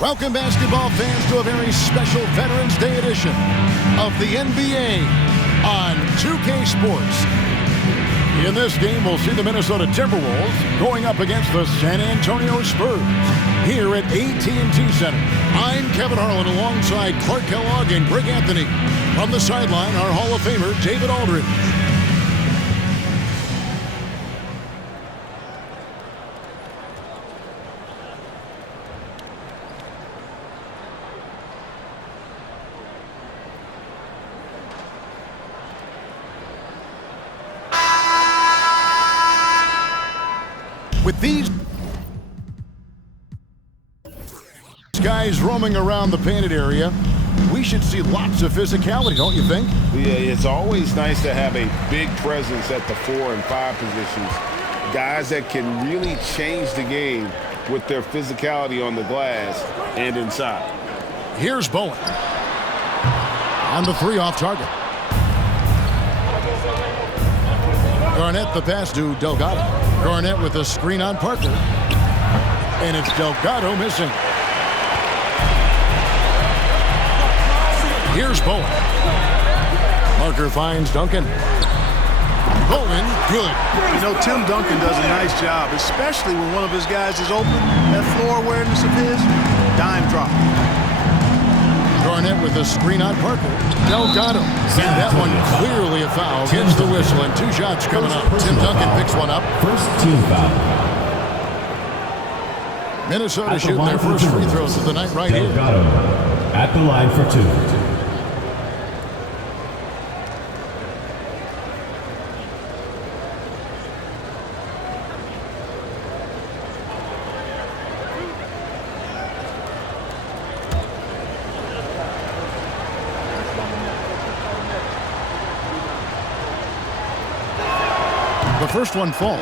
Welcome, basketball fans, to a very special Veterans Day edition of the NBA on 2K Sports. In this game, we'll see the Minnesota Timberwolves going up against the San Antonio Spurs here at AT&T Center. I'm Kevin Harlan alongside Clark Kellogg and Greg Anthony. From the sideline, our Hall of Famer, David Aldridge. With these guys roaming around the painted area, we should see lots of physicality, don't you think? Yeah, it's always nice to have a big presence at the 4 and 5 positions. Guys that can really change the game with their physicality on the glass and inside. Here's Bowen. On the 3 off target. Garnett the pass to Delgado. Garnett with a screen on Parker. And it's Delgado missing. Here's Bowen. Parker finds Duncan. Bowen, good. You know, Tim Duncan does a nice job, especially when one of his guys is open. That floor awareness of his, dime drop. Garnett with a screen on Parker. Delgado. And that one clearly a foul. Gets the whistle and 2 shots coming up. Tim Duncan picks one up. First team foul. Minnesota shooting their first free throws of the night right here. Delgado at the line for 2. The first one falls.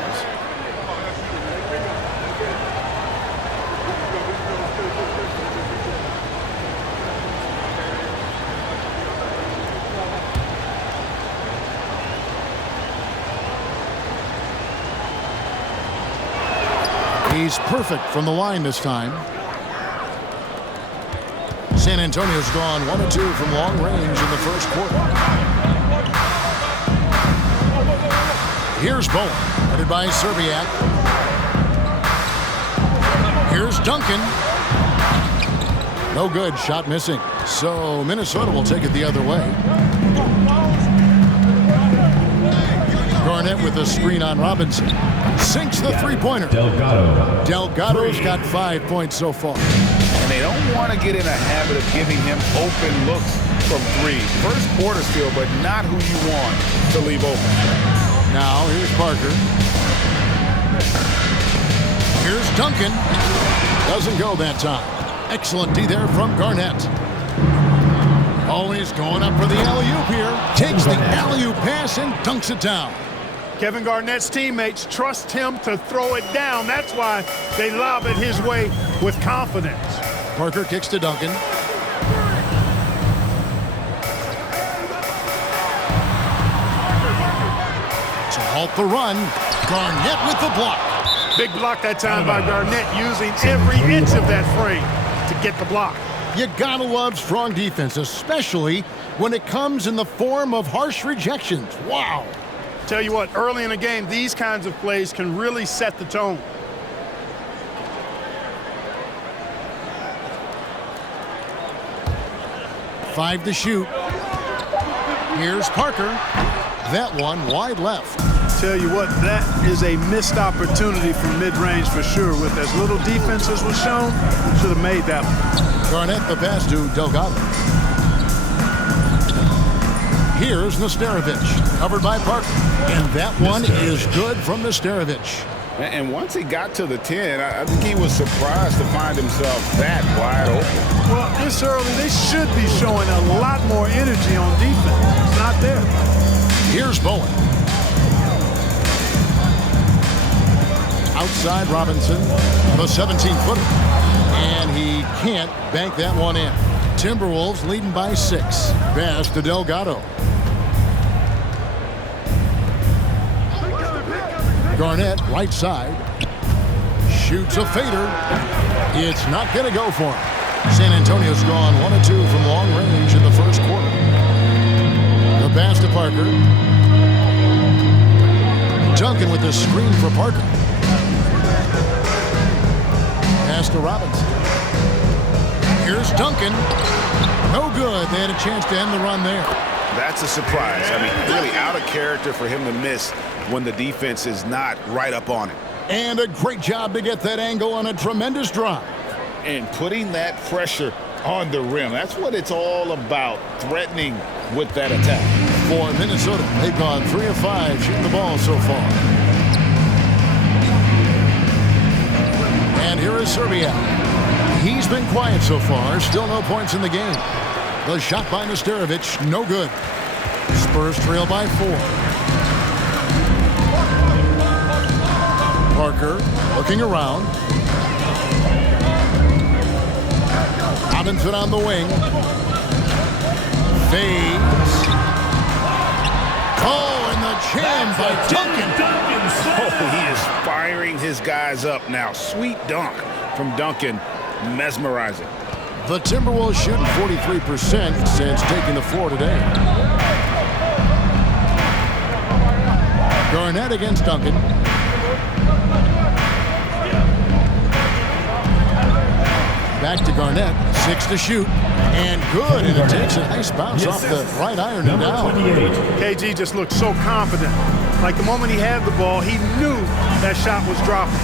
He's perfect from the line this time. San Antonio's gone 1 of 2 from long range in the first quarter. Here's Bowen, headed by Serbiak. Here's Duncan. No good, shot missing. So Minnesota will take it the other way. Garnett with a screen on Robinson. Sinks the three-pointer. Delgado. Delgado's got 5 points so far. And they don't want to get in a habit of giving him open looks from 3. First quarter still, but not who you want to leave open. Now, here's Parker. Here's Duncan. Doesn't go that time. Excellent D there from Garnett. Always going up for the alley-oop here. Takes the alley-oop pass and dunks it down. Kevin Garnett's teammates trust him to throw it down. That's why they lob it his way with confidence. Parker kicks to Duncan. To halt the run, Garnett with the block. Big block that time by Garnett, using every inch of that frame to get the block. You gotta love strong defense, especially when it comes in the form of harsh rejections. Wow. Tell you what, early in the game, these kinds of plays can really set the tone. Five to shoot. Here's Parker. That one wide left. Tell you what, that is a missed opportunity from mid-range for sure. With as little defense as was shown, should have made that one. Garnett the pass to Delgado. Here's Nesterovic, covered by Parker. And that one is good from Nesterovic. And once he got to the 10, I think he was surprised to find himself that wide open. Well, this early, they should be showing a lot more energy on defense. It's not there. Here's Bowen. Outside Robinson, the 17-footer. And he can't bank that one in. Timberwolves leading by 6. Pass to Delgado. Garnett, right side. Shoots a fader. It's not going to go for him. San Antonio's gone 1 of 2 from long range in the first quarter. The pass to Parker. Duncan with the screen for Parker. Pass to Robinson. Here's Duncan. No good. They had a chance to end the run there. That's a surprise. I mean, really out of character for him to miss when the defense is not right up on it. And a great job to get that angle on a tremendous drive. And putting that pressure on the rim. That's what it's all about, threatening with that attack. For Minnesota, they've gone 3 of 5 shooting the ball so far. And here is Serbia. He's been quiet so far. Still no points in the game. The shot by Nesterovic, no good. Spurs trail by 4. Parker looking around. Robinson on the wing. Fades. Oh, and the jam by Duncan. Oh, he is firing his guys up now. Sweet dunk from Duncan. Mesmerizing. The Timberwolves shooting 43% since taking the floor today. Garnett against Duncan. Back to Garnett. 6 to shoot. And good. And it takes a nice bounce off the right iron and down. KG just looked so confident. Like the moment he had the ball, he knew that shot was dropping.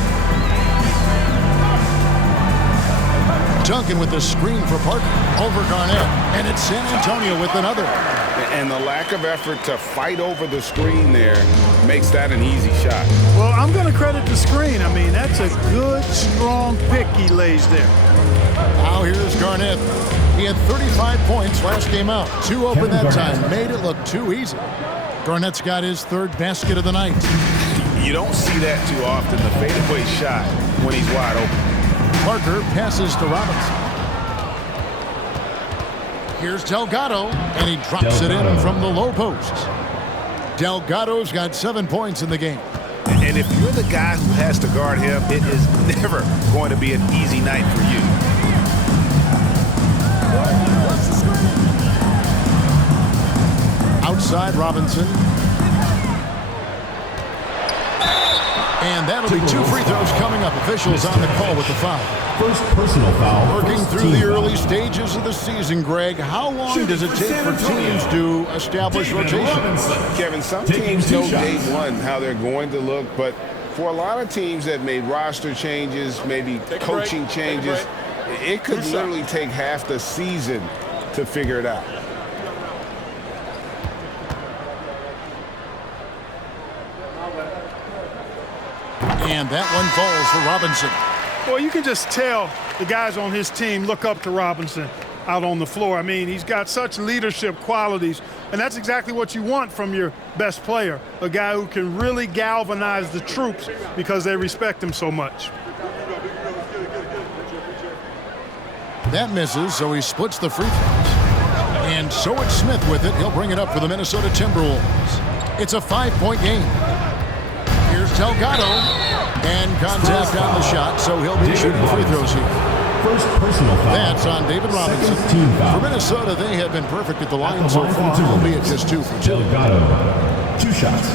Duncan with the screen for Parker over Garnett. And it's San Antonio with another. And the lack of effort to fight over the screen there makes that an easy shot. Well, I'm going to credit the screen. I mean, that's a good, strong pick he lays there. Now here's Garnett. He had 35 points last game out. 2 open that time. Made it look too easy. Garnett's got his 3rd basket of the night. You don't see that too often, the fadeaway shot when he's wide open. Parker passes to Robinson. Here's Delgado, and he drops it in from the low post. Delgado's got 7 points in the game. And if you're the guy who has to guard him, it is never going to be an easy night for you. Outside Robinson. And that'll be 2 free throws coming up. Officials on the call with the foul. First personal foul. Working through the early stages of the season, Greg, how long does it take for teams to establish rotation? Kevin, some teams know day one how they're going to look, but for a lot of teams that made roster changes, maybe coaching changes, it could literally take half the season to figure it out. And that one falls for Robinson. Well, you can just tell the guys on his team look up to Robinson out on the floor. I mean, he's got such leadership qualities, and that's exactly what you want from your best player, a guy who can really galvanize the troops because they respect him so much. That misses, so he splits the free throws. And so it's Smith with it. He'll bring it up for the Minnesota Timberwolves. It's a 5-point game. Here's Delgado. And contact on the shot, so he'll be shooting free throws here. First personal foul. That's on David Robinson. Team foul. For Minnesota, they have been perfect at the line so far, albeit just 2 for 2. Delgado. 2 shots.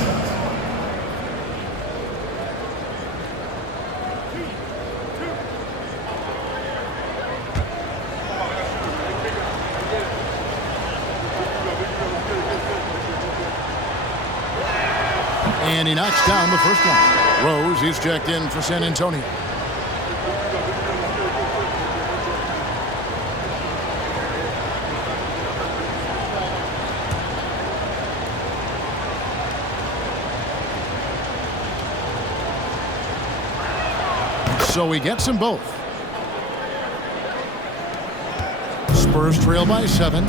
And he knocks down the first one. Rose is checked in for San Antonio. So he gets them both. Spurs trail by 7.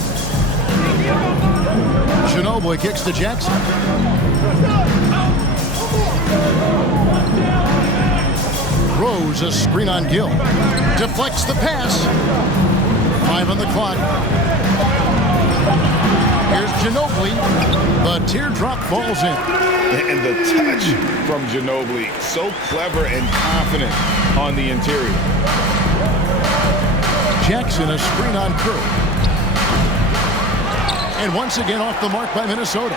Ginobili kicks to Jackson. Rose, a screen on Gill. Deflects the pass. 5 on the clock. Here's Ginobili. The teardrop falls in. And the touch from Ginobili, so clever and confident on the interior. Jackson, a screen on Kerr. And once again off the mark by Minnesota.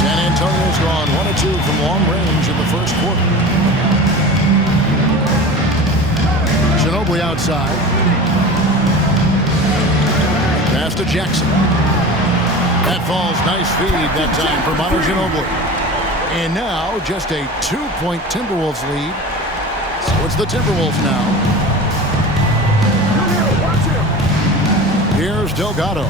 San Antonio's gone 1 of 2 from long range in the first quarter. Ginobili outside. Pass to Jackson. That falls. Nice feed that time for Manu Ginobili. And now just a 2-point Timberwolves lead. So it's the Timberwolves now. Here's Delgado.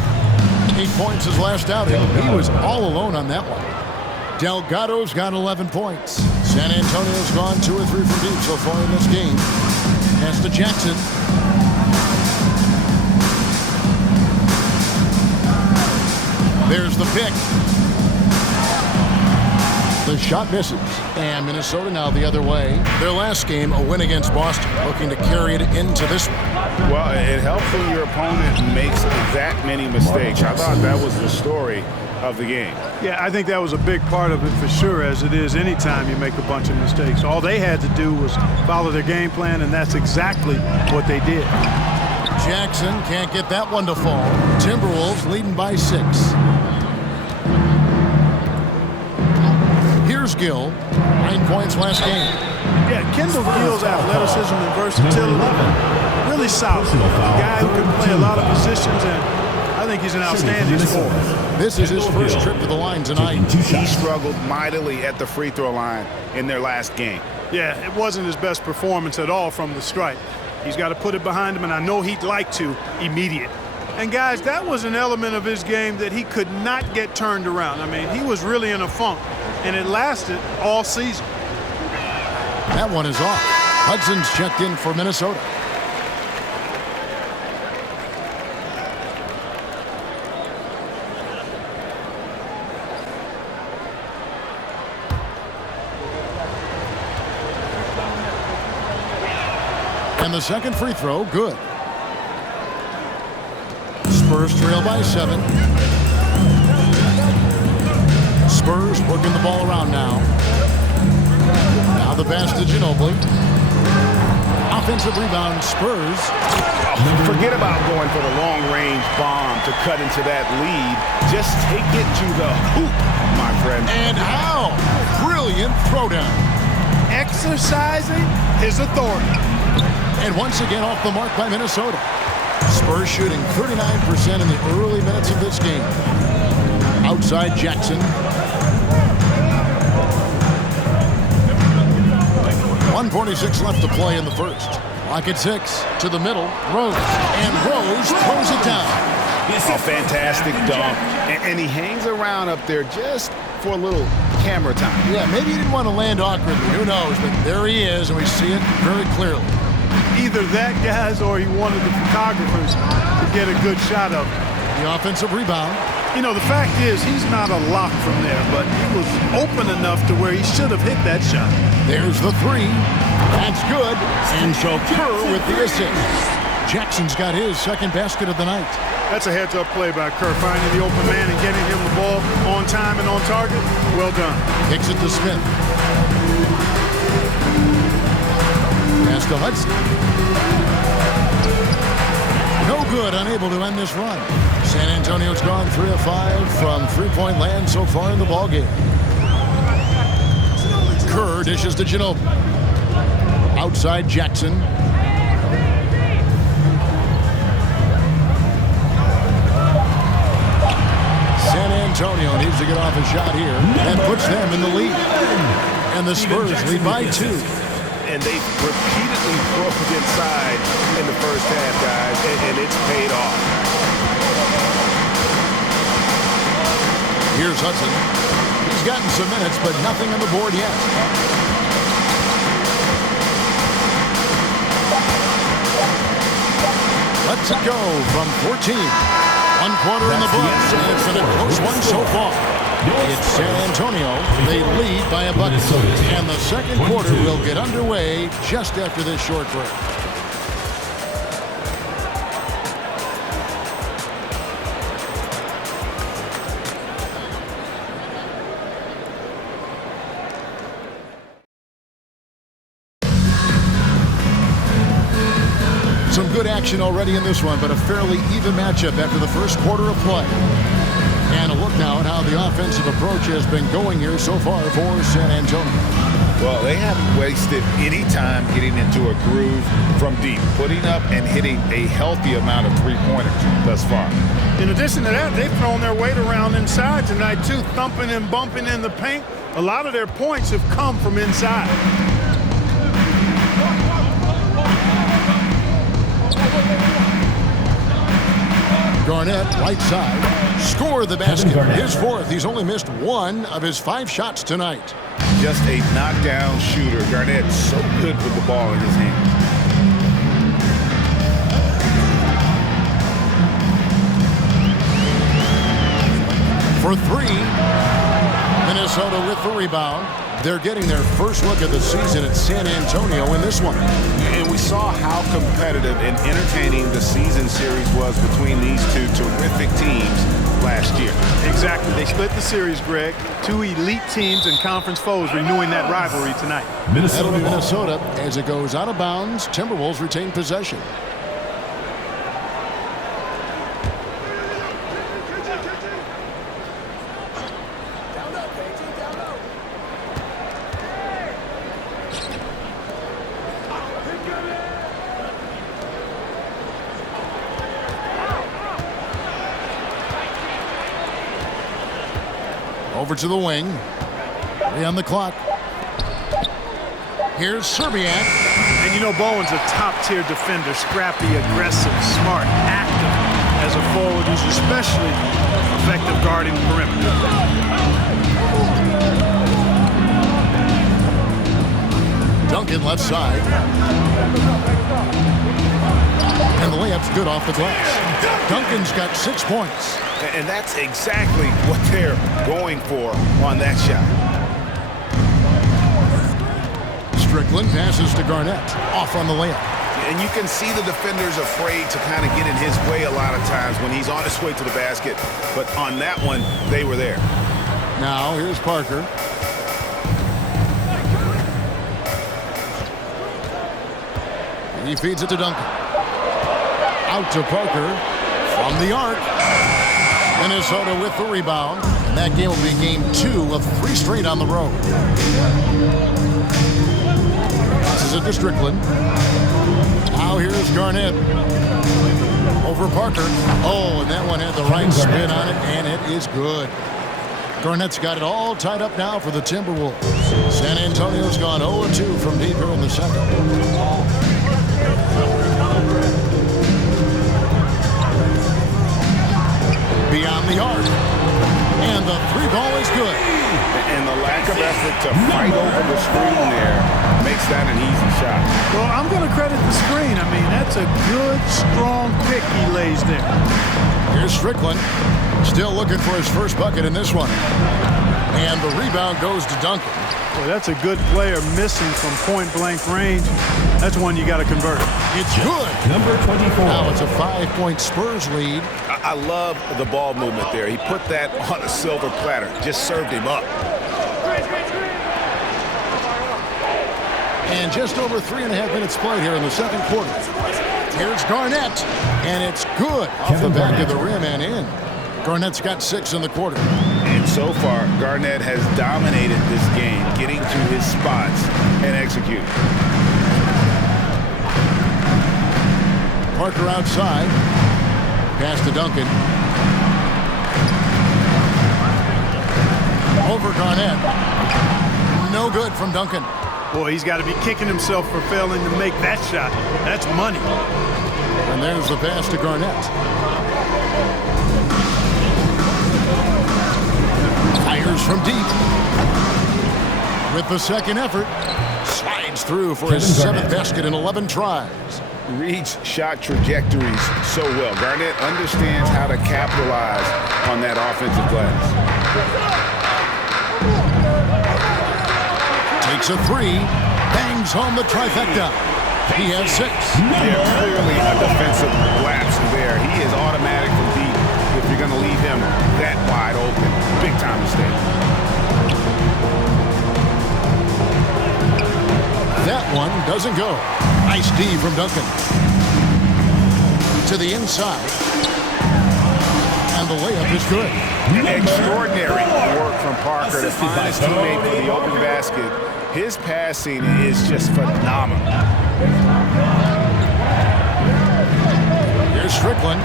8 points his last outing. He was all alone on that one. Delgado's got 11 points. San Antonio's gone 2 or 3 from deep so far in this game. Pass to Jackson. There's the pick. The shot misses. And Minnesota now the other way. Their last game, a win against Boston, looking to carry it into this one. Well, it helps when your opponent makes that many mistakes. I thought that was the story of the game. Yeah, I think that was a big part of it for sure, as it is anytime you make a bunch of mistakes. All they had to do was follow their game plan, and that's exactly what they did. Jackson can't get that one to fall. Timberwolves leading by 6. Here's Gill. 9 points last game. Yeah, Kendall Gill's athleticism and versatility, really solid. A guy who can play a lot of positions, and I think he's an outstanding scorer. This is his first trip to the line tonight. He struggled mightily at the free throw line in their last game. Yeah, it wasn't his best performance at all from the stripe. He's got to put it behind him, and I know he'd like to immediate. And guys, that was an element of his game that he could not get turned around. I mean, he was really in a funk, and it lasted all season. That one is off. Hudson's checked in for Minnesota. And the second free throw, good. Spurs trail by 7. Spurs working the ball around now. Now the pass to Ginobili. Offensive rebound, Spurs. Forget about going for the long-range bomb to cut into that lead. Just take it to the hoop, my friend. And how? Brilliant throwdown. Exercising his authority. And once again off the mark by Minnesota. Spurs shooting 39% in the early minutes of this game. Outside Jackson. 1:46 left to play in the first. Clock at 6. To the middle. Rose. And Rose throws it down. A fantastic dunk. And he hangs around up there just for a little camera time. Yeah, maybe he didn't want to land awkwardly. Who knows? But there he is, and we see it very clearly. Either that, guys, or he wanted the photographers to get a good shot of it. The offensive rebound. You know, the fact is he's not a lock from there, but he was open enough to where he should have hit that shot. There's the 3. That's good. And so Kerr with the assist. Jackson's got his second basket of the night. That's a heads-up play by Kerr, finding the open man and getting him the ball on time and on target. Well done. Kicks it to Smith. Pass to Hudson. No good, unable to end this run. San Antonio's gone 3 of 5 from three-point land so far in the ballgame. Kerr dishes to Ginobili. Outside Jackson. San Antonio needs to get off a shot here. That puts them in the lead. And the Spurs lead by 2. And they repeatedly broke inside in the first half, guys, and it's paid off. Here's Hudson. He's gotten some minutes, but nothing on the board yet. Let's it go from 14. 1 quarter in the books, and it's been a close one so far. It's San Antonio. They lead by a bucket. And the second quarter will get underway just after this short break. Some good action already in this one, but a fairly even matchup after the first quarter of play. And a look now at how the offensive approach has been going here so far for San Antonio. Well, they haven't wasted any time getting into a groove from deep, putting up and hitting a healthy amount of three-pointers thus far. In addition to that, they've thrown their weight around inside tonight, too, thumping and bumping in the paint. A lot of their points have come from inside. Garnett, right side, score the basket. His fourth. He's only missed one of his 5 shots tonight. Just a knockdown shooter. Garnett's so good with the ball in his hand. For 3, Minnesota with the rebound. They're getting their first look of the season at San Antonio in this one. And we saw how competitive and entertaining the season series was between these two terrific teams last year. Exactly. They split the series, Greg. 2 elite teams and conference foes renewing that rivalry tonight. That'll be Minnesota as it goes out of bounds. Timberwolves retain possession. Over to the wing. 3 on the clock. Here's Serbiak. And you know Bowen's a top-tier defender. Scrappy, aggressive, smart, active. As a forward, he's especially effective guarding the perimeter. Duncan left side. And the layup's good off the glass. Duncan's got 6 points. And that's exactly what they're going for on that shot. Strickland passes to Garnett. Off on the layup. And you can see the defender's afraid to kind of get in his way a lot of times when he's on his way to the basket. But on that one, they were there. Now, here's Parker. He feeds it to Duncan. Out to Parker from the arc. Minnesota with the rebound. And that game will be game 2 of 3 straight on the road. Passes it to Strickland. Now here's Garnett. Over Parker. Oh, and that one had the right spin on it, and it is good. Garnett's got it all tied up now for the Timberwolves. San Antonio's gone 0-2 from deep here in the second. Beyond the arc. And the 3 ball is good. And the lack of effort to fight over the screen there makes that an easy shot. Well, I'm going to credit the screen. I mean, that's a good, strong pick he lays there. Here's Strickland. Still looking for his first bucket in this one. And the rebound goes to Duncan. Well, that's a good player missing from point-blank range. That's one you got to convert. It's good. Number 24. Now it's a 5-point Spurs lead. I love the ball movement there. He put that on a silver platter. Just served him up. And just over 3.5 minutes played here in the second quarter. Here's Garnett. And it's good off the back of the rim and in. Garnett's got 6 in the quarter. And so far, Garnett has dominated this game, getting to his spots and executing. Parker outside. Pass to Duncan. Over Garnett. No good from Duncan. Boy, he's got to be kicking himself for failing to make that shot. That's money. And there's the pass to Garnett. Fires from deep. With the second effort. Slides through for his 7th basket in 11 tries. Reads shot trajectories so well. Garnett understands how to capitalize on that offensive glass. Takes a 3. Bangs home the trifecta. He has 6. Yeah, clearly a defensive lapse there. He is automatic from deep if you're going to leave him that wide open. Big time mistake. That one doesn't go. Nice D from Duncan. to the inside. And the layup is good. Extraordinary work from Parker to find his teammate for the open basket. His passing is just phenomenal. Here's Strickland.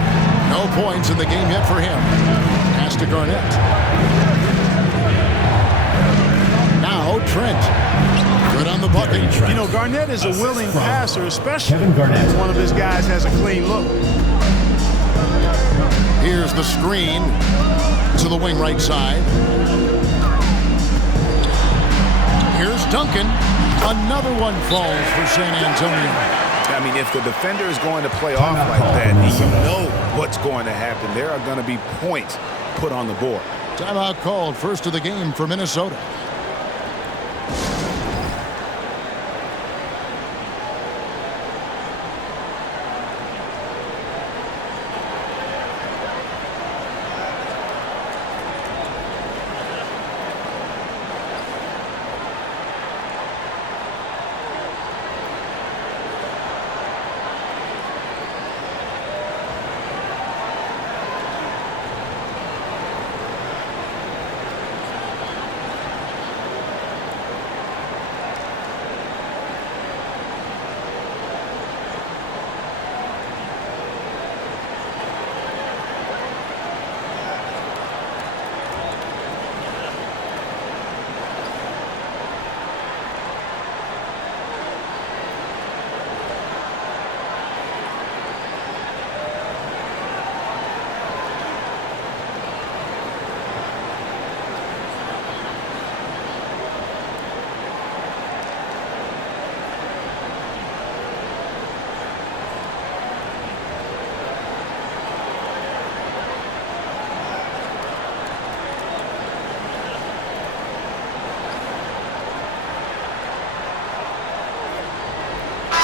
No points in the game yet for him. Pass to Garnett. Now Trent. Good on the bucket. You know, Garnett is a willing passer, especially when one of his guys has a clean look. Here's the screen to the wing right side. Here's Duncan. Another one falls for San Antonio. I mean, if the defender is going to play off like that, you know what's going to happen. There are going to be points put on the board. Timeout called, first of the game for Minnesota.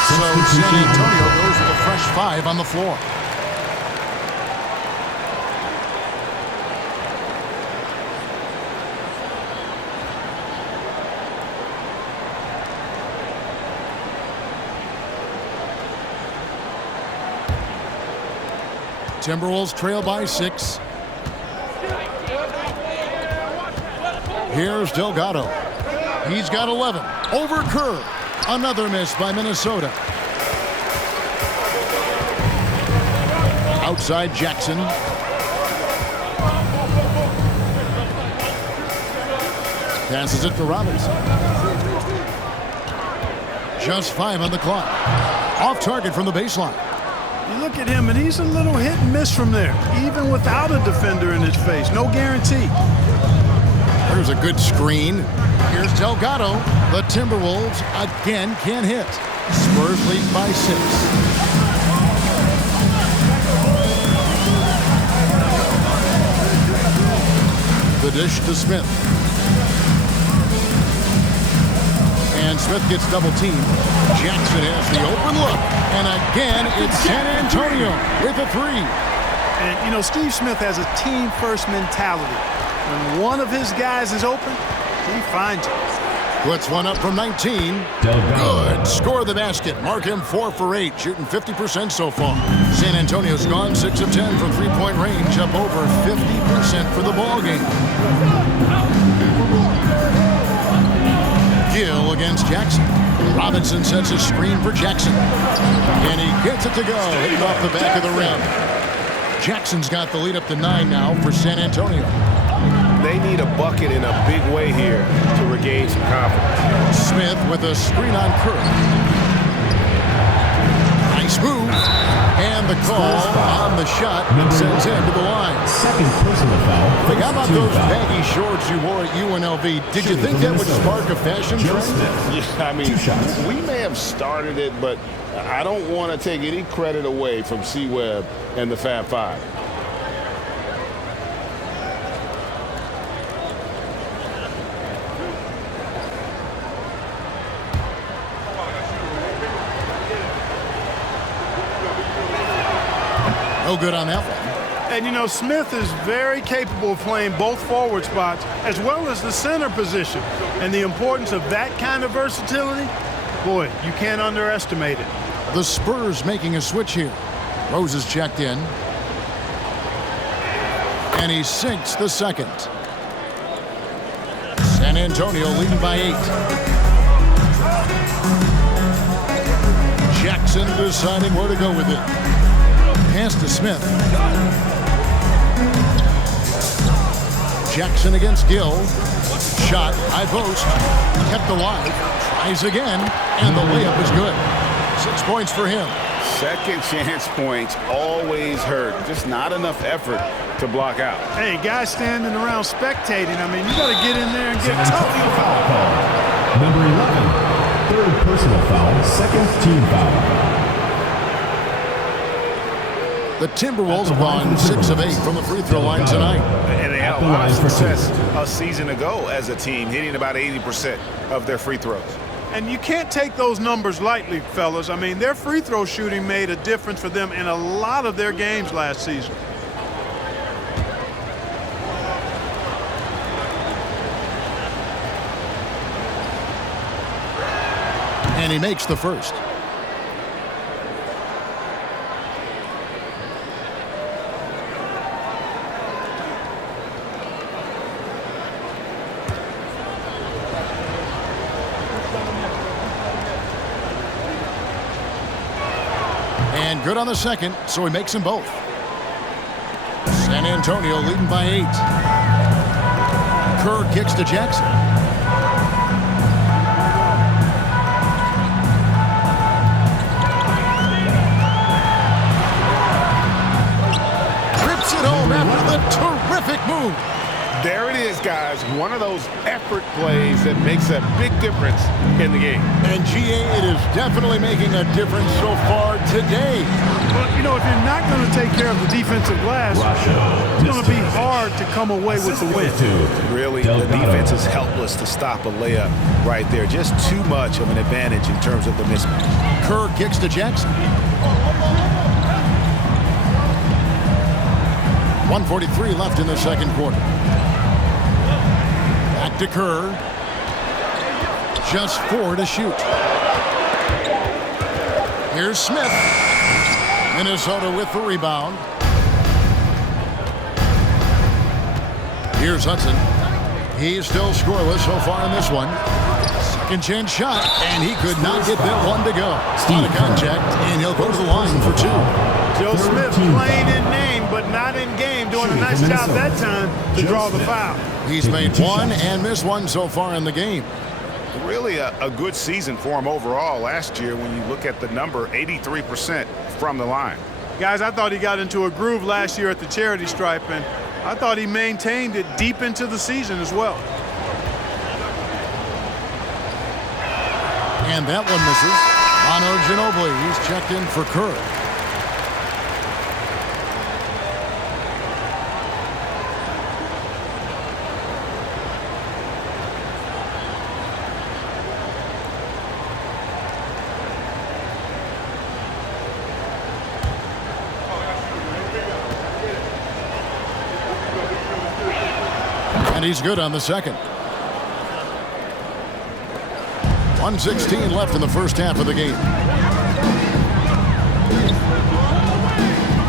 So San Antonio goes with a fresh 5 on the floor. Timberwolves trail by 6. Here's Delgado. He's got 11. Over Kerr. Another miss by Minnesota. Outside Jackson. Passes it to Robinson. Just 5 on the clock. Off target from the baseline. You look at him, and he's a little hit and miss from there, even without a defender in his face. No guarantee. There's a good screen. Here's Delgado. The Timberwolves again can't hit. Spurs lead by 6. The dish to Smith. And Smith gets double teamed. Jackson has the open look. And again, it's San Antonio with a 3. And, you know, Steve Smith has a team-first mentality. When one of his guys is open, he finds it. Puts one up from 19. Good. Score the basket. Mark him 4 for 8, shooting 50% so far. San Antonio's gone 6 of 10 from three-point range, up over 50% for the ball game. Gill against Jackson. Robinson sets a screen for Jackson. And he gets it to go, hitting off the back of the rim. Jackson's got the lead up to 9 now for San Antonio. They need a bucket in a big way here to regain some confidence. Smith with a screen on Kerr. Nice move. And the call on the shot sends him to the line. Second personal foul. Like, how about those baggy shorts you wore at UNLV? Did you think that would spark a fashion trend? Yeah, I mean, 2 shots. We may have started it, but I don't want to take any credit away from C-Webb and the Fab Five. No good on that one. And, you know, Smith is very capable of playing both forward spots as well as the center position. And the importance of that kind of versatility, boy, you can't underestimate it. The Spurs making a switch here. Rose is checked in. And he sinks the second. San Antonio leading by 8. Jackson deciding where to go with it. Pass to Smith. Jackson against Gill. Shot, high post. Kept alive. Tries again. And the layup is good. 6 points for him. Second chance points always hurt. Just not enough effort to block out. Hey, guys standing around spectating. I mean, you got to get in there and get Second tough. foul call. Number 11. Third personal foul. Second team foul. The Timberwolves have gone 6 of 8 from the free throw line tonight. And they had a lot of success a season ago as a team, hitting about 80% of their free throws. And you can't take those numbers lightly, fellas. I mean, their free throw shooting made a difference for them in a lot of their games last season. And he makes the first. And good on the second, so he makes them both. San Antonio leading by 8. Kerr kicks to Jackson. Rips it home after the terrific move. There it is, guys. One of those effort plays that makes a big difference in the game. And GA, it is definitely making a difference so far today. Well, you know, if you're not going to take care of the defensive glass, it's going to be hard to come away with the win. Really, the defense is helpless to stop a layup right there. Just too much of an advantage in terms of the mismatch. Kerr kicks to Jackson. 1:43 left in the second quarter. Back to Kerr. Just 4 to shoot. Here's Smith. Minnesota with the rebound. Here's Hudson. He's still scoreless so far in this one. Second chance shot, and he could not get that one to go. Out of contact, and he'll go to the line for 2. Joe Smith playing in name, but not in game, doing a nice job that time to draw the foul. He's made 1 and missed 1 so far in the game. Really a good season for him overall last year when you look at the number, 83% from the line. Guys, I thought he got into a groove last year at the charity stripe, and I thought he maintained it deep into the season as well. And that one misses. Manu Ginobili, he's checked in for Kerr. And he's good on the second. 1:16 left in the first half of the game.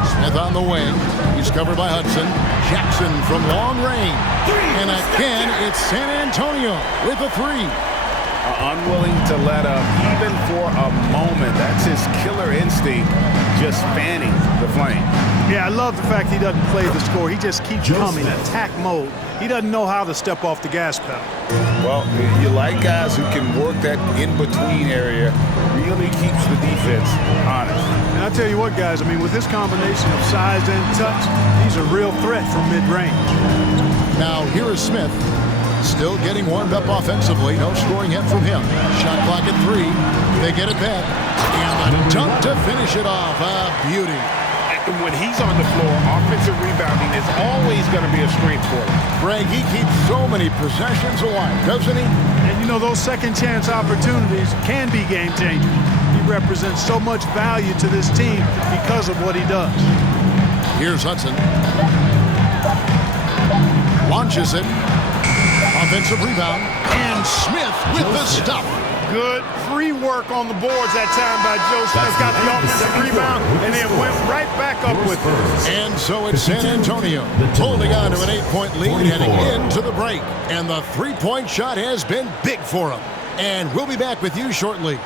Smith on the wing. He's covered by Hudson. Jackson from long range. And again, it's San Antonio with a 3. Unwilling to let up even for a moment. That's his killer instinct, just fanning the flame. Yeah, I love the fact he doesn't play the score. He just keeps coming, attack mode. He doesn't know how to step off the gas pedal. Well, you like guys who can work that in-between area, really keeps the defense honest. And I'll tell you what, guys, I mean, with this combination of size and touch, he's a real threat from mid-range. Now, here is Smith. Still getting warmed up offensively. No scoring yet from him. Shot clock at 3. They get it back. And a dunk to finish it off. A beauty. And when he's on the floor, offensive rebounding is always going to be a strength for him. Greg, he keeps so many possessions alive, doesn't he? And you know, those second chance opportunities can be game changers. He represents so much value to this team because of what he does. Here's Hudson. Launches it. Offensive rebound. And Smith with the stop. Good free work on the boards that time by Joe Smith. Got the offensive rebound and then went right back up with it. And so it's San Antonio holding on to an 8-point lead heading into the break. And the three-point shot has been big for them. And we'll be back with you shortly.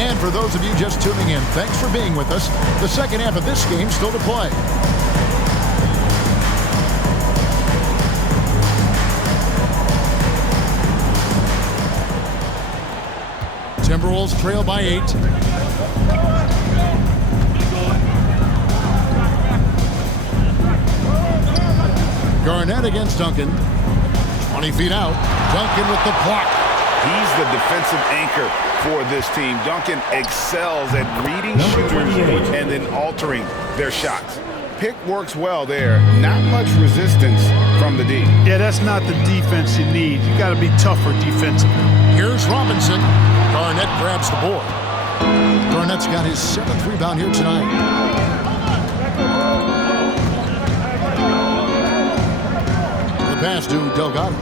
And for those of you just tuning in, thanks for being with us. The second half of this game still to play. Timberwolves trail by 8. Garnett against Duncan. 20 feet out. Duncan with the block. He's the defensive anchor for this team. Duncan excels at reading shooters and then altering their shots. Pick works well there. Not much resistance from the D. Yeah, that's not the defense you need. You got to be tougher defensively. Here's Robinson. Garnett grabs the board. Garnett's got his 7th rebound here tonight. The pass to Delgado.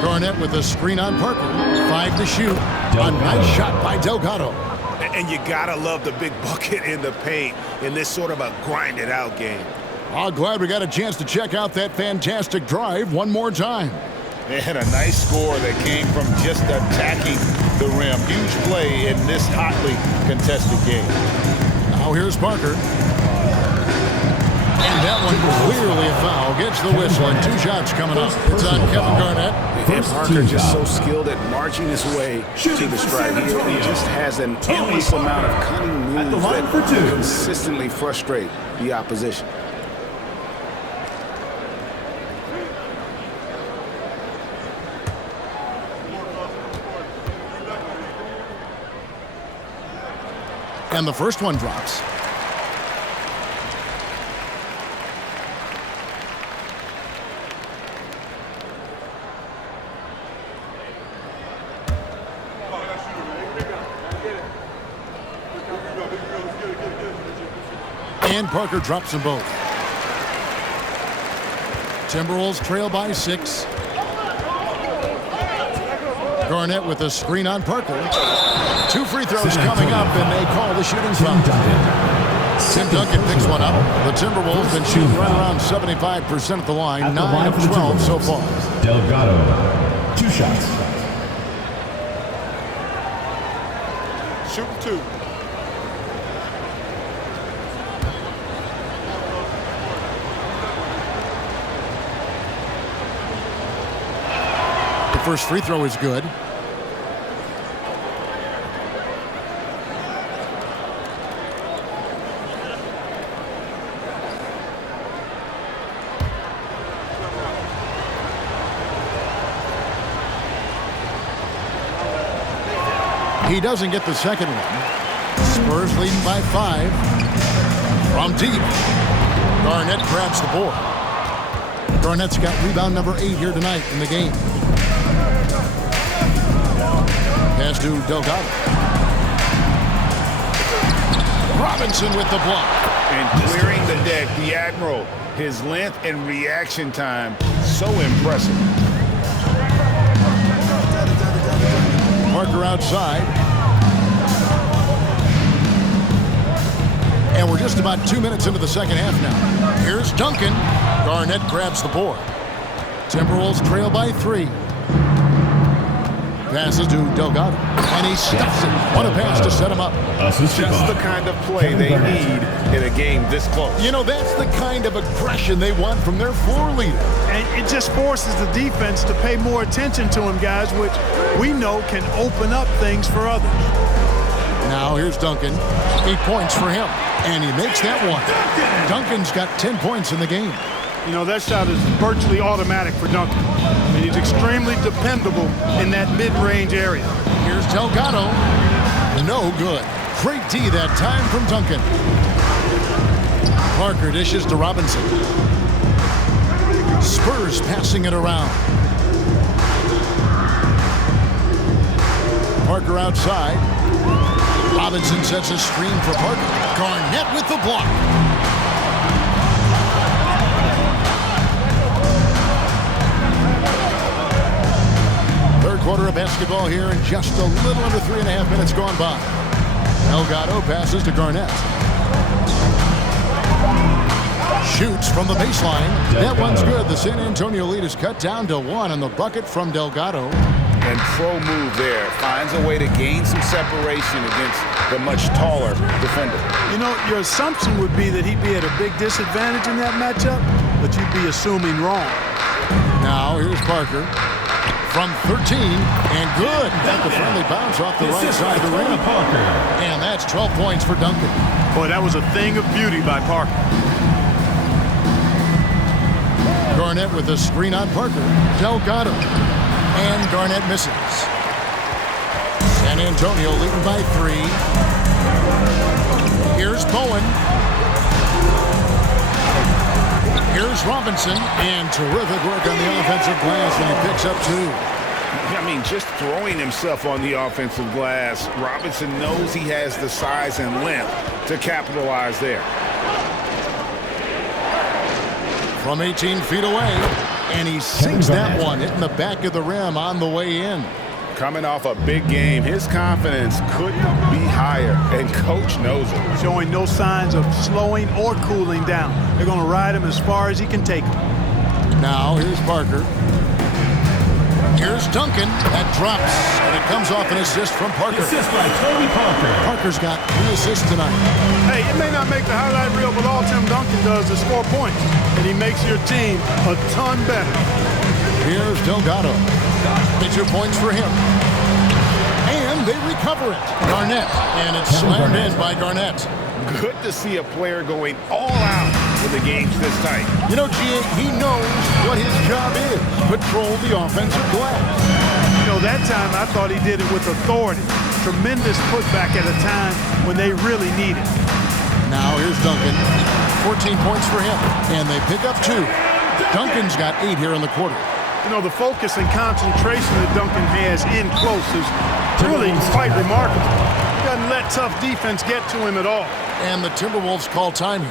Garnett with a screen on Parker. 5 to shoot. A nice shot by Delgado. And you gotta love the big bucket in the paint in this sort of a grind-it-out game. Oh, glad we got a chance to check out that fantastic drive one more time. They had a nice score that came from just attacking the rim. Huge play in this hotly contested game. Now here's Parker. And that one clearly a foul. Gets the whistle and 2 shots coming up. It's on Kevin Garnett. And Parker just so skilled at marching his way to the strike. He just has an endless amount of cunning moves that consistently frustrate the opposition. And the first one drops. And Parker drops them both. Timberwolves trail by 6. Garnett with a screen on Parker. 2 free throws coming up, and they call the shooting foul. Tim Duncan picks one up. The Timberwolves been shooting right around 75% at the line. 9 of 12 so far. Delgado, 2 shots. Shooting 2. The first free throw is good. He doesn't get the second one. Spurs leading by 5. From deep. Garnett grabs the board. Garnett's got rebound number 8 here tonight in the game. Pass to Delgado. Robinson with the block. And clearing the deck, the Admiral, his length and reaction time, so impressive. Parker outside. And we're just about 2 minutes into the second half now. Here's Duncan. Garnett grabs the board. Timberwolves trail by 3. Passes to Delgado. And he stuffs it. What a pass to set him up. Just the kind of play they need in a game this close. You know, that's the kind of aggression they want from their floor leader. And it just forces the defense to pay more attention to him, guys, which we know can open up things for others. Now here's Duncan. 8 points for him. And he makes that one. Duncan's got 10 points in the game. You know, that shot is virtually automatic for Duncan. I mean, he's extremely dependable in that mid-range area. Here's Delgado. No good. Great D that time from Duncan. Parker dishes to Robinson. Spurs passing it around. Parker outside. Robinson sets a screen for Parker. Garnett with the block. quarter of basketball here and just a little under 3.5 minutes gone by. Delgado passes to Garnett. Shoots from the baseline. That one's good. The San Antonio lead is cut down to 1 on the bucket from Delgado. And pro move there. Finds a way to gain some separation against the much taller defender. You know, your assumption would be that he'd be at a big disadvantage in that matchup, but you'd be assuming wrong. Now here's Parker from 13, and good. Got the friendly bounce off the right side of the rim. And that's 12 points for Duncan. Boy, that was a thing of beauty by Parker. Garnett with a screen on Parker. Delgado. And Garnett misses. San Antonio leading by 3. Here's Bowen. Here's Robinson. And terrific work on the offensive glass, and he picks up 2. I mean, just throwing himself on the offensive glass, Robinson knows he has the size and length to capitalize there. From 18 feet away, and he sinks that one, hitting the back of the rim on the way in. Coming off a big game, his confidence couldn't be higher, and coach knows it. Showing no signs of slowing or cooling down. They're going to ride him as far as he can take him. Now here's Parker. Here's Duncan. That drops, and it comes off an assist from Parker. Assist by Tony Parker. Parker's got 3 assists tonight. Hey, it may not make the highlight reel, but all Tim Duncan does is score points, and he makes your team a ton better. Here's Delgado. 2 points for him. And they recover it. Garnett, and it's slammed in by Garnett. Good to see a player going all out when the game's this tight. You know, G.A., he knows what his job is. Control the offensive glass. You know, that time I thought he did it with authority. Tremendous putback at a time when they really need it. Now here's Duncan. 14 points for him. And they pick up 2. Duncan's got 8 here in the quarter. You know, the focus and concentration that Duncan has in close is really quite remarkable. He doesn't let tough defense get to him at all. And the Timberwolves call time here.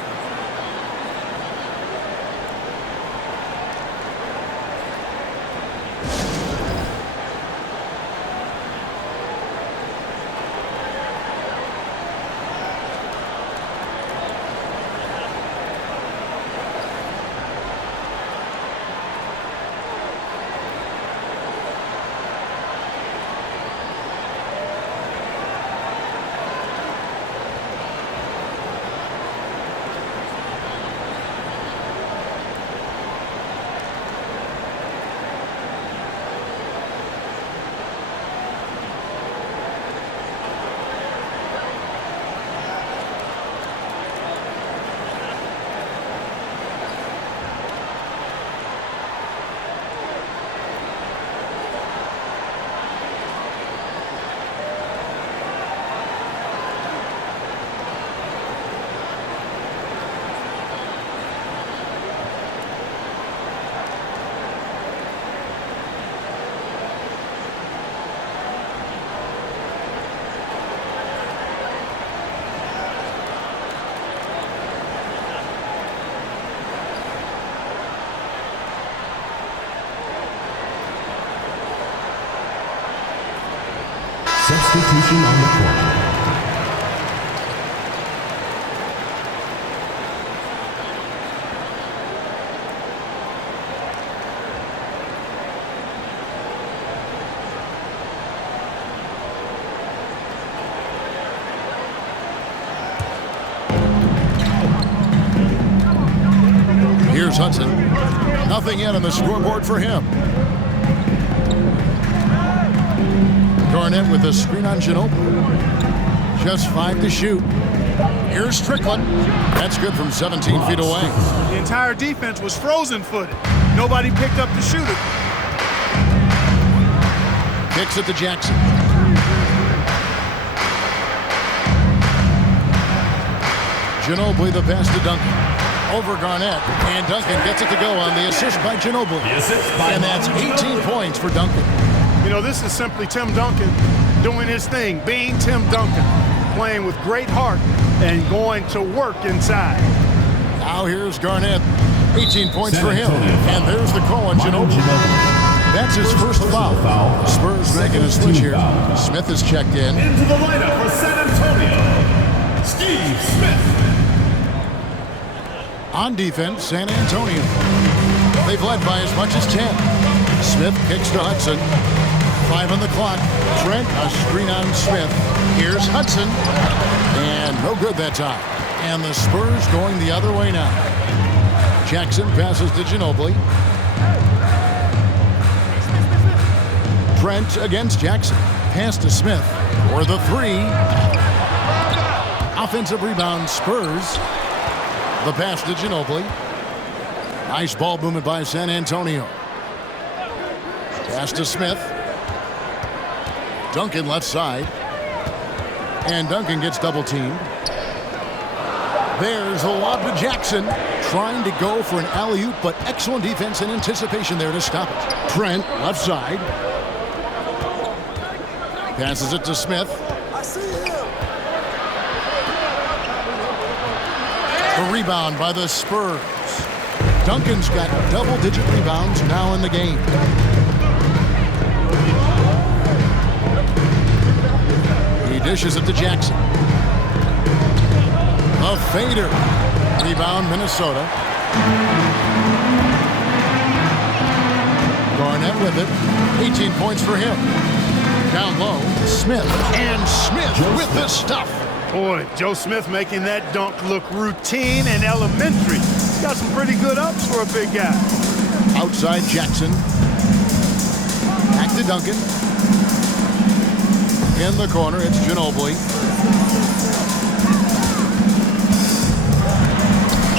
Substitution on the court. Here's Hudson. Nothing yet on the scoreboard for him. Garnett with a screen on Ginobili. Just 5 to shoot. Here's Strickland. That's good from 17 feet away. The entire defense was frozen-footed. Nobody picked up to shoot it. Kicks it to Jackson. Ginobili the pass to Duncan. Over Garnett, and Duncan gets it to go on the assist by Ginobili. And that's 18 points for Duncan. You know, this is simply Tim Duncan doing his thing, being Tim Duncan, playing with great heart and going to work inside. Now here's Garnett, 18 points for him. And there's the call on Ginobili. That's his first foul. Spurs making a switch here. Smith is checked in. Into the lineup for San Antonio, Steve Smith. On defense, San Antonio. They've led by as much as 10. Smith kicks to Hudson. 5 on the clock. Trent, a screen on Smith. Here's Hudson. And no good that time. And the Spurs going the other way now. Jackson passes to Ginobili. Trent against Jackson. Pass to Smith for the 3. Offensive rebound, Spurs. The pass to Ginobili. Nice ball movement by San Antonio. Pass to Smith. Duncan left side. And Duncan gets double teamed. There's a lob to Jackson. Trying to go for an alley-oop, but excellent defense and anticipation there to stop it. Trent left side. Passes it to Smith. The rebound by the Spurs. Duncan's got double-digit rebounds now in the game. He dishes it to Jackson. A fader. Rebound, Minnesota. Garnett with it. 18 points for him. Down low, Smith. And Smith with the stuff. Boy, Joe Smith making that dunk look routine and elementary. He's got some pretty good ups for a big guy. Outside Jackson. Back to Duncan. In the corner, it's Ginobili.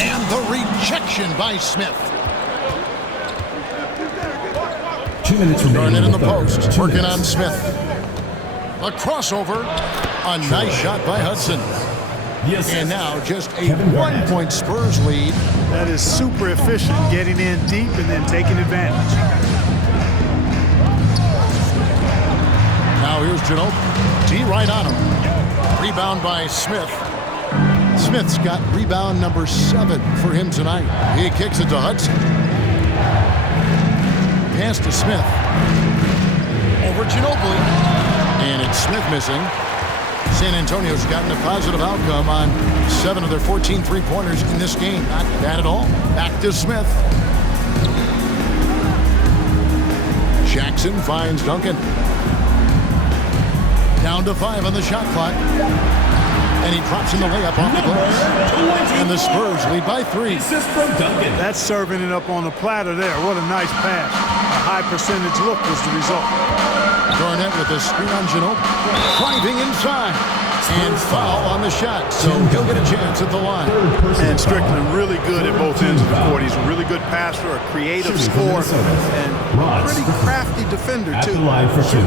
And the rejection by Smith. 2 minutes remaining. Garnett in the post, working on Smith. A crossover. A nice shot by Hudson. Yes. And now just a 1-point Spurs lead. That is super efficient, getting in deep and then taking advantage. Now here's Ginobili. D right on him. Rebound by Smith. Smith's got rebound number 7 for him tonight. He kicks it to Hudson. Pass to Smith. Over Ginobili. And it's Smith missing. San Antonio's gotten a positive outcome on 7 of their 14 three-pointers in this game. Not bad at all. Back to Smith. Jackson finds Duncan. Down to 5 on the shot clock. And he drops in the layup off the glass. And the Spurs lead by 3. Assist from Duncan. That's serving it up on the platter there. What a nice pass. A high percentage look was the result. Garnett with a screen on Ginobili. Driving inside. And foul on the shot. So he'll get a chance at the line. And Strickland really good at both ends of the court. He's a really good passer, a creative scorer, and a pretty crafty defender, At too. the line for 2.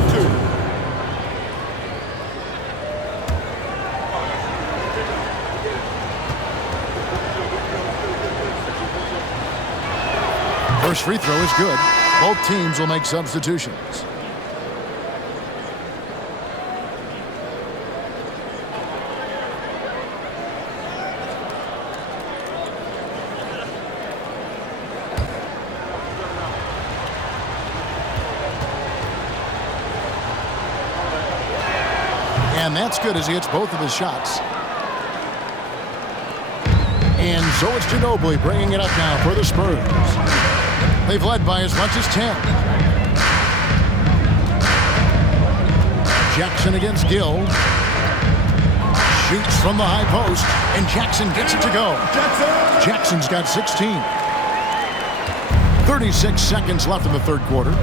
First free throw is good. Both teams will make substitutions. And that's good as he hits both of his shots. And so it's Ginobili bringing it up now for the Spurs. They've led by as much as 10. Jackson against Gill. Shoots from the high post, and Jackson gets it to go. Jackson's got 16. 36 seconds left in the third quarter.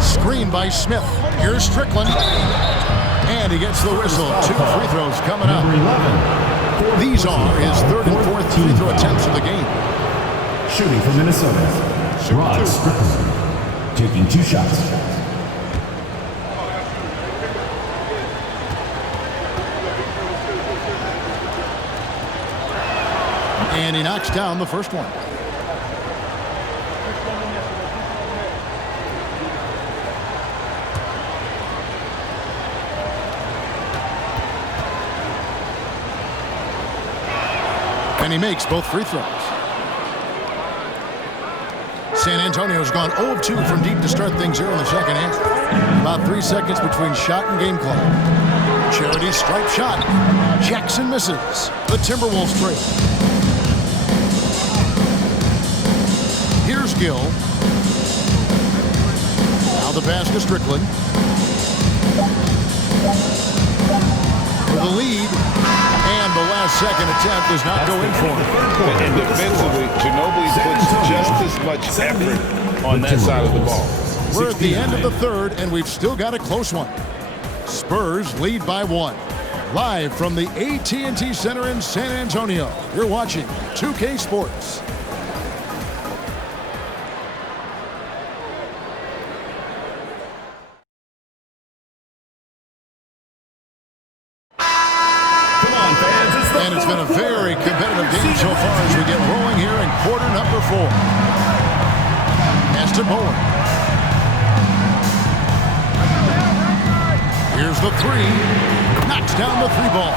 Screen by Smith. Here's Strickland. And he gets the whistle. 2 free throws coming up. These are his third and fourth free throw attempts of the game. Shooting for Minnesota, Rod Strickland, taking 2 shots. And he knocks down the first one. And he makes both free throws. San Antonio's gone 0 of 2 from deep to start things here in the second half. About 3 seconds between shot and game clock. Charity stripe shot. Jackson misses. The Timberwolves trail. Here's Gill. Now the pass to Strickland. For the lead. And the last second attempt does not go in for him. And defensively, Ginobili puts just as much effort on that side of the ball. We're at the end of the third, and we've still got a close one. Spurs lead by 1. Live from the AT&T Center in San Antonio, you're watching 2K Sports. And it's been a very competitive game so far as we get rolling here in quarter number 4. Pass to Bowen. Here's the 3. Knocks down the 3 ball.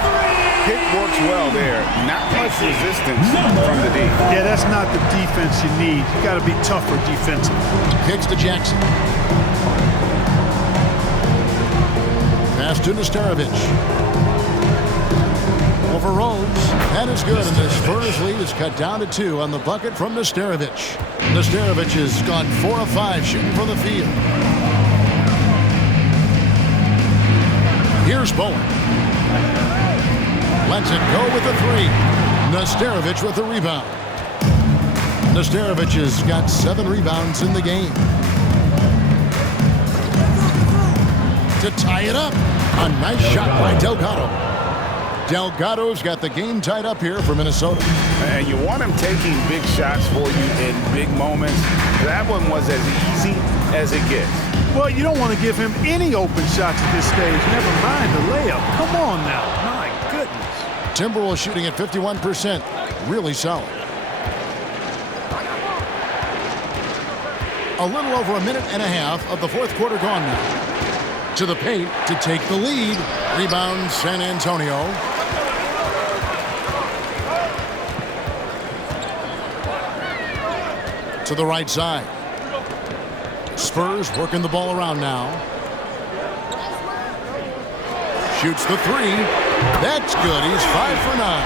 Pick works well there. Not much resistance from the D. Yeah, that's not the defense you need. You got to be tougher defensively. Kicks to Jackson. Pass to Nesterovic. Over Rose. That is good, and the Spurs lead is cut down to 2 on the bucket from Nesterovic. Nesterovic has gone 4 of 5 shooting from the field. Here's Bowen. Lets it go with the 3. Nesterovic with the rebound. Nesterovic has got 7 rebounds in the game. To tie it up. A nice shot by Delgado. Delgado's got the game tied up here for Minnesota. And you want him taking big shots for you in big moments. That one was as easy as it gets. Well, you don't want to give him any open shots at this stage. Never mind the layup. Come on now. My goodness. Timberwolves shooting at 51%. Really solid. A little over a minute and a half of the fourth quarter gone now. To the paint to take the lead. Rebound San Antonio. To the right side. Spurs working the ball around now. Shoots the 3. That's good. He's 5 for 9.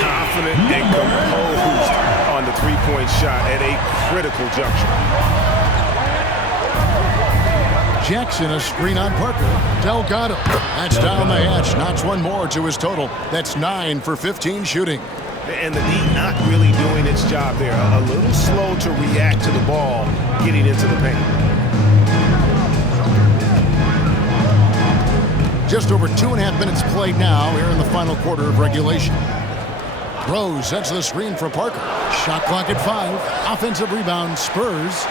Confident and composed on the three-point shot at a critical juncture. Jackson, a screen on Parker. Delgado. That's down the hatch. Knocks one more to his total. That's 9 for 15 shooting. And the D not really doing its job there. A little slow to react to the ball getting into the paint. Just over 2.5 minutes played now here in the final quarter of regulation. Rose sets the screen for Parker. Shot clock at 5. Offensive rebound, Spurs.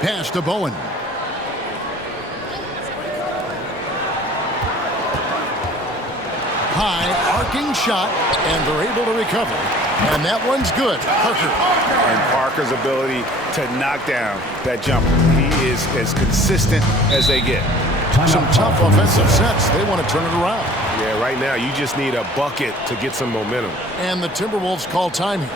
Pass to Bowen. High arcing shot, and they're able to recover. And that one's good. Parker. And Parker's ability to knock down that jumper. He is as consistent as they get. Some tough offensive sets. They want to turn it around. Yeah, right now you just need a bucket to get some momentum. And the Timberwolves call time here.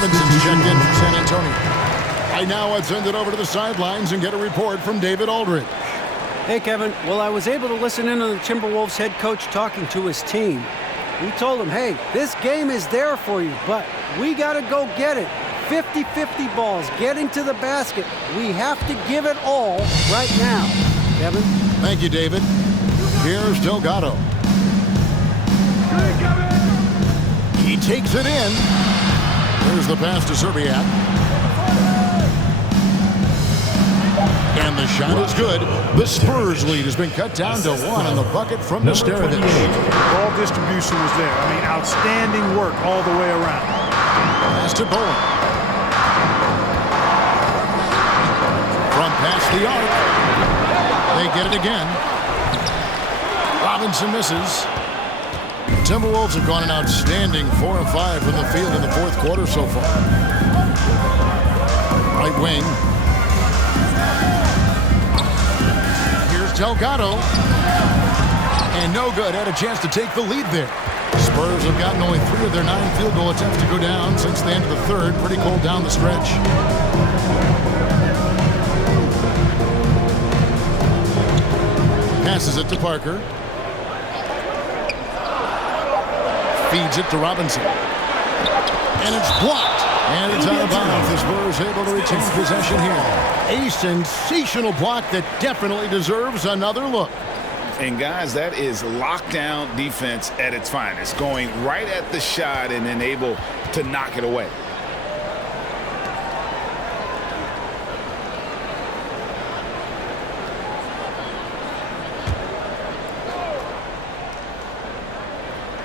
Robinson's checked in from San Antonio. Right now, I'd send it over to the sidelines and get a report from David Aldridge. Hey, Kevin. Well, I was able to listen in on the Timberwolves head coach talking to his team. He told them, hey, this game is there for you, but we got to go get it. 50-50 balls, getting to the basket. We have to give it all right now. Kevin? Thank you, David. Here's Delgado. He takes it in. Here's the pass to Serbiak. And the shot is good. The Spurs lead has been cut down to 1 on the bucket from Nesterovic. Ball distribution was there. I mean, outstanding work all the way around. Pass to Bowen. From past the arc. They get it again. Robinson misses. The Timberwolves have gone an outstanding 4 of 5 from the field in the fourth quarter so far. Right wing. Here's Delgado. And no good. Had a chance to take the lead there. Spurs have gotten only 3 of their 9 field goal attempts to go down since the end of the third. Pretty cold down the stretch. Passes it to Parker. Feeds it to Robinson. And it's blocked. And it's out of bounds. The Spurs able to retain possession here. A sensational block that definitely deserves another look. And guys, that is lockdown defense at its finest. Going right at the shot and then able to knock it away.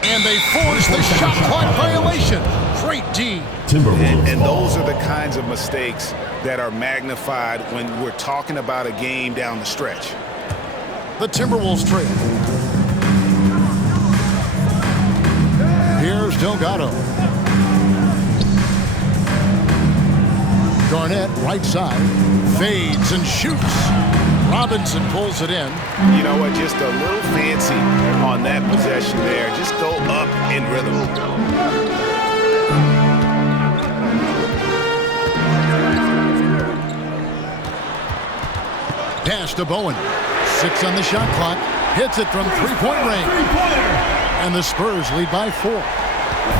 And they force the shot clock violation. Great D. And those are the kinds of mistakes that are magnified when we're talking about a game down the stretch. The Timberwolves trail. Here's Delgado. Garnett, right side, fades and shoots. Robinson pulls it in. You know what? Just a little fancy on that possession there. Just go up in rhythm. Pass to Bowen. 6 on the shot clock. Hits it from three-point range. And the Spurs lead by 4.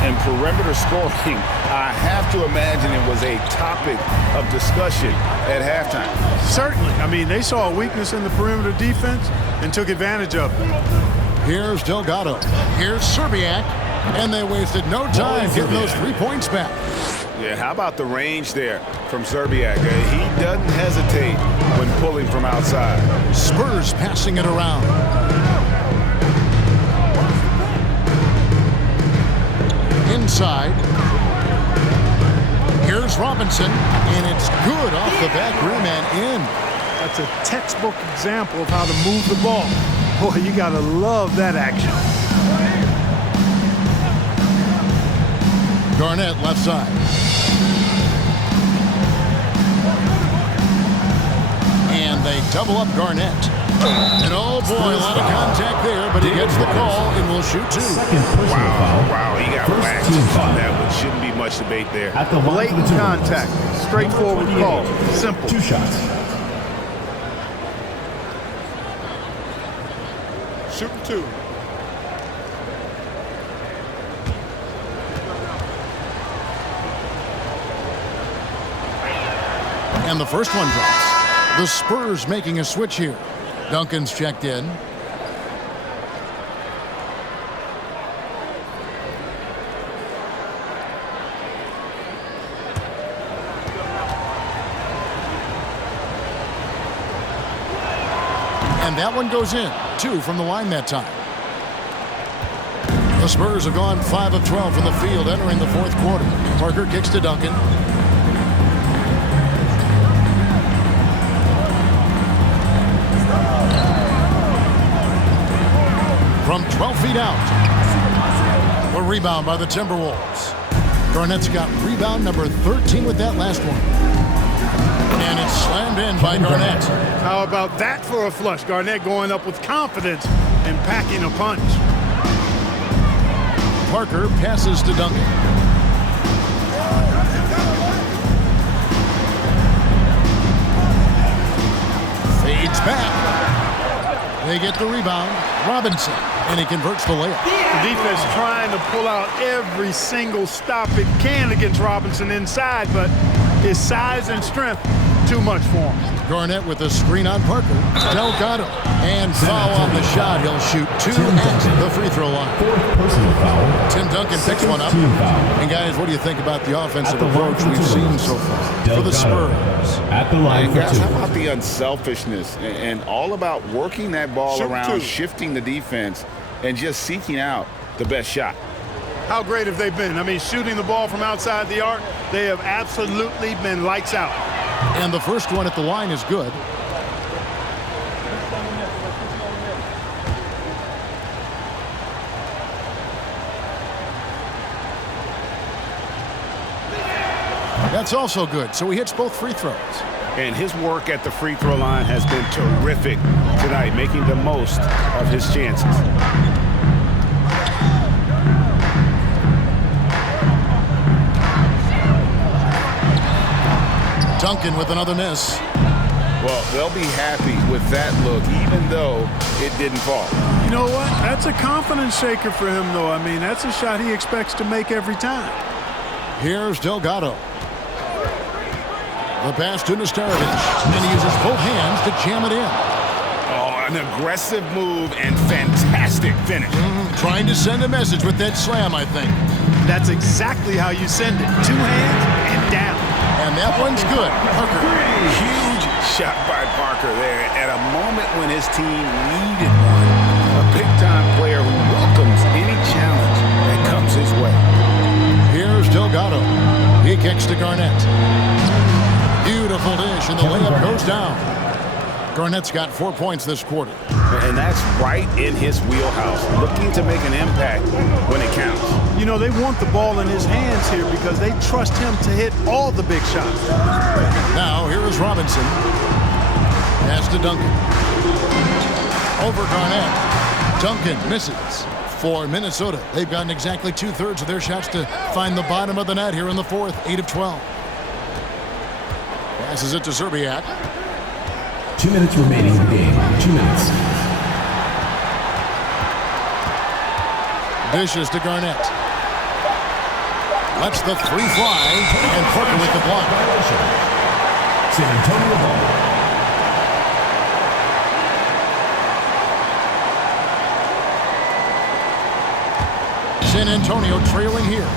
And perimeter scoring, I have to imagine it was a topic of discussion at halftime. Certainly. I mean, they saw a weakness in the perimeter defense and took advantage of it. Here's Delgado. Here's Serbiak. And they wasted no time getting those 3 points back. Yeah, how about the range there from Serbiak? He doesn't hesitate when pulling from outside. Spurs passing it around. Inside. Here's Robinson, and it's good off the back rim and in. That's a textbook example of how to move the ball. Boy, you got to love that action. Garnett left side. And they double up Garnett. And oh boy, a lot of contact there, but he gets the call and will shoot 2. Wow, he got waxed on that one. Shouldn't be much debate there. At the blatant contact, straightforward call, simple. 2 shots. Shooting 2. And the first one drops. The Spurs making a switch here. Duncan's checked in. And that one goes in. 2 from the line that time. The Spurs have gone 5 of 12 from the field entering the fourth quarter. Parker kicks to Duncan. From 12 feet out. A rebound by the Timberwolves. Garnett's got rebound number 13 with that last one. And it's slammed in by Garnett. How about that for a flush? Garnett going up with confidence and packing a punch. Parker passes to Duncan. Fades back. They get the rebound. Robinson, and he converts the layup. The defense trying to pull out every single stop it can against Robinson inside, but his size and strength, too much for him. Garnett with a screen on Parker. Delgado. And foul on the shot. He'll shoot 2 at the free throw line. Fourth personal foul. Tim Duncan picks one up. Team foul. And guys, what do you think about the offensive At the approach line for we've the seen Timberwolves. so far for Delgado. the Spurs? At the line And for guys, how 2. about the unselfishness and all about working that ball Shoot around, two. shifting the defense, and just seeking out the best shot. How great have they been? I mean, shooting the ball from outside the arc, they have absolutely been lights out. And the first one at the line is good. That's also good. So he hits both free throws. And his work at the free throw line has been terrific tonight, making the most of his chances. Duncan with another miss. Well, they'll be happy with that look, even though it didn't fall. You know what? That's a confidence shaker for him, though. I mean, that's a shot he expects to make every time. Here's Delgado. The pass to Nesterovich. And he uses both hands to jam it in. Oh, an aggressive move and fantastic finish. Trying to send a message with that slam, I think. That's exactly how you send it. 2 hands and down. And that one's good. Parker. Huge shot by Parker there at a moment when his team needed one. A big-time player who welcomes any challenge that comes his way. Here's Delgado. He kicks to Garnett. Beautiful dish, and the layup goes down. Garnett's got 4 points this quarter. And that's right in his wheelhouse, looking to make an impact when it counts. You know, they want the ball in his hands here because they trust him to hit all the big shots. Now, here is Robinson. Pass to Duncan. Over Garnett. Duncan misses. For Minnesota, they've gotten exactly 2/3 of their shots to find the bottom of the net here in the fourth, 8 of 12. Passes it to Zerbiak. 2 minutes remaining in the game. 2 minutes. Dishes to Garnett. Lets the 3 fly, and Parker with the block. San Antonio ball. San Antonio trailing here.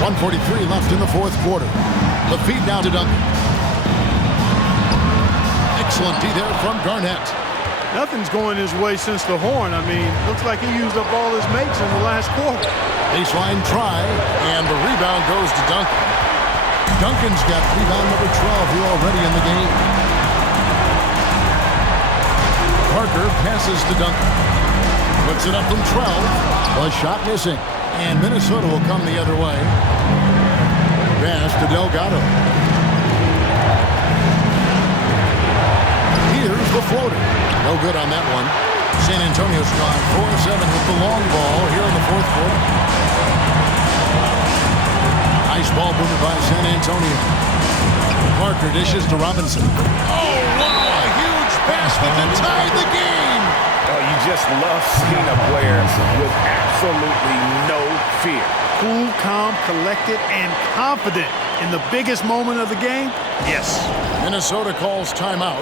1:43 left in the fourth quarter. The feed now to Duncan. Excellent D there from Garnett. Nothing's going his way since the horn. I mean, looks like he used up all his mates in the last quarter. Baseline try, and the rebound goes to Duncan. Duncan's got rebound number 12 here already in the game. Parker passes to Duncan. Puts it up from 12. A shot missing. And Minnesota will come the other way. Pass to Delgado. Here's the floater. No good on that one. San Antonio strong. 4-7 with the long ball here in the fourth quarter. Nice ball movement by San Antonio. Parker dishes to Robinson. Oh, wow! A huge basket to tie the game! Oh, you just love seeing a player with absolutely no fear. Cool, calm, collected, and confident in the biggest moment of the game. Yes. Minnesota calls timeout.